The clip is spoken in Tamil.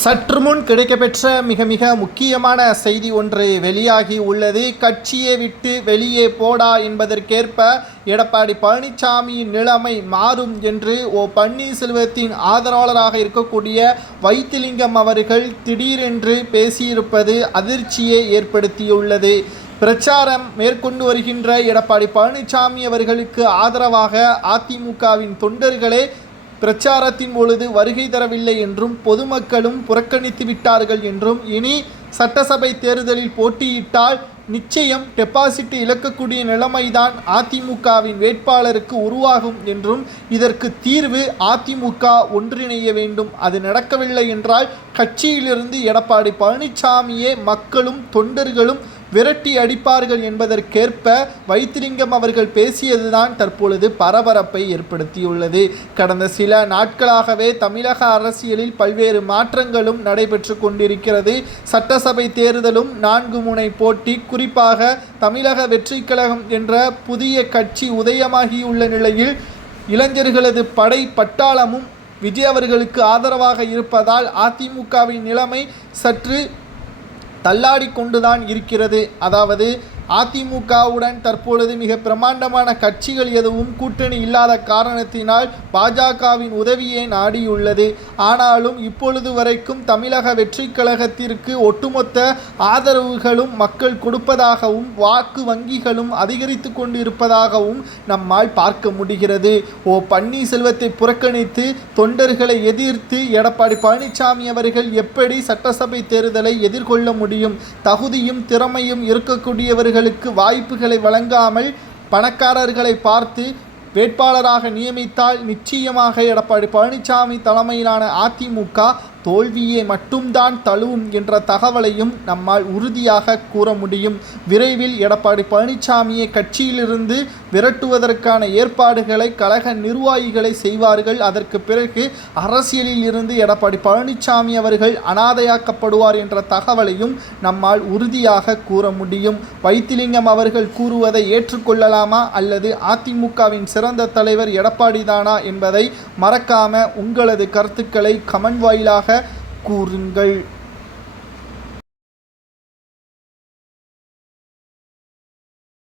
சற்று முன் கிடைக்கப்பெற்ற மிக மிக முக்கியமான செய்தி ஒன்று வெளியாகி உள்ளது. கட்சியை விட்டு வெளியே போடா என்பதற்கேற்ப எடப்பாடி பழனிசாமியின் நிலைமை மாறும் என்று ஓ பன்னீர்செல்வத்தின் ஆதரவாளராக இருக்கக்கூடிய வைத்திலிங்கம் அவர்கள் திடீரென்று பேசியிருப்பது அதிர்ச்சியை ஏற்படுத்தியுள்ளது. பிரச்சாரம் மேற்கொண்டு வருகின்ற எடப்பாடி பழனிசாமி அவர்களுக்கு ஆதரவாக அதிமுகவின் தொண்டர்களே பிரச்சாரத்தின் பொழுது வருகை தரவில்லை என்றும் பொதுமக்களும் புறக்கணித்து விட்டார்கள் என்றும் இனி சட்டசபை தேர்தலில் போட்டியிட்டால் நிச்சயம் டெபாசிட் இழக்கக்கூடிய நிலைமைதான் அதிமுகவின் வேட்பாளருக்கு உருவாகும் என்றும் இதற்கு தீர்வு அதிமுக ஒன்றிணைய வேண்டும். அது நடக்கவில்லை என்றால் கட்சியிலிருந்து எடப்பாடி பழனிசாமியே மக்களும் தொண்டர்களும் விரட்டி அடிப்பார்கள் என்பதற்கேற்ப வைத்திலிங்கம் அவர்கள் பேசியதுதான் தற்பொழுது பரபரப்பை ஏற்படுத்தியுள்ளது. கடந்த சில நாட்களாகவே தமிழக அரசியலில் பல்வேறு மாற்றங்களும் நடைபெற்று கொண்டிருக்கிறது. சட்டசபை தேர்தலும் நான்கு முனை போட்டி குறிப்பாக தமிழக வெற்றிக் கழகம் என்ற புதிய கட்சி உதயமாகியுள்ள நிலையில் இளைஞர்களது படை பட்டாளமும் விஜய் அவர்களுக்கு ஆதரவாக இருப்பதால் அதிமுகவின் நிலைமை சற்று தள்ளாடி கொண்டுதான் இருக்கிறது. அதாவது அதிமுகவுடன் தற்பொழுது மிக பிரமாண்டமான கட்சிகள் எதுவும் கூட்டணி இல்லாத காரணத்தினால் பாஜகவின் உதவியை நாடியுள்ளது ஆனாலும் இப்பொழுது வரைக்கும் தமிழக வெற்றி கழகத்திற்கு ஒட்டுமொத்த ஆதரவுகளும் மக்கள் கொடுப்பதாகவும் வாக்கு வங்கிகளும் அதிகரித்து கொண்டு இருப்பதாகவும் நம்மால் பார்க்க முடிகிறது. ஓ பன்னீர்செல்வத்தை புறக்கணித்து தொண்டர்களை எதிர்த்து எடப்பாடி பழனிசாமி அவர்கள் எப்படி சட்டசபை தேர்தலை எதிர்கொள்ள முடியும்? தகுதியும் திறமையும் இருக்கக்கூடியவர்கள் அவர்களுக்கு வாய்ப்புகளை வழங்காமல் பணக்காரர்களை பார்த்து வேட்பாளராக நியமித்தால் நிச்சயமாக எடப்பாடி பழனிசாமி தலைமையிலான அதிமுக தோல்வியை மட்டும்தான் தழுவும் என்ற தகவலையும் நம்மால் உறுதியாக கூற முடியும். விரைவில் எடப்பாடி பழனிசாமியை கட்சியிலிருந்து விரட்டுவதற்கான ஏற்பாடுகளை கழக நிர்வாகிகளை செய்வார்கள். அதற்கு பிறகு அரசியலில் இருந்து எடப்பாடி பழனிசாமி அவர்கள் அனாதையாக்கப்படுவார் என்ற தகவலையும் நம்மால் உறுதியாக கூற முடியும். வைத்திலிங்கம் அவர்கள் கூறுவதை ஏற்றுக்கொள்ளலாமா? அல்லது அதிமுகவின் சிறந்த தலைவர் எடப்பாடி தானா என்பதை மறக்காம உங்களது கருத்துக்களை கமெண்ட் வாயிலாக கூறுங்கள்.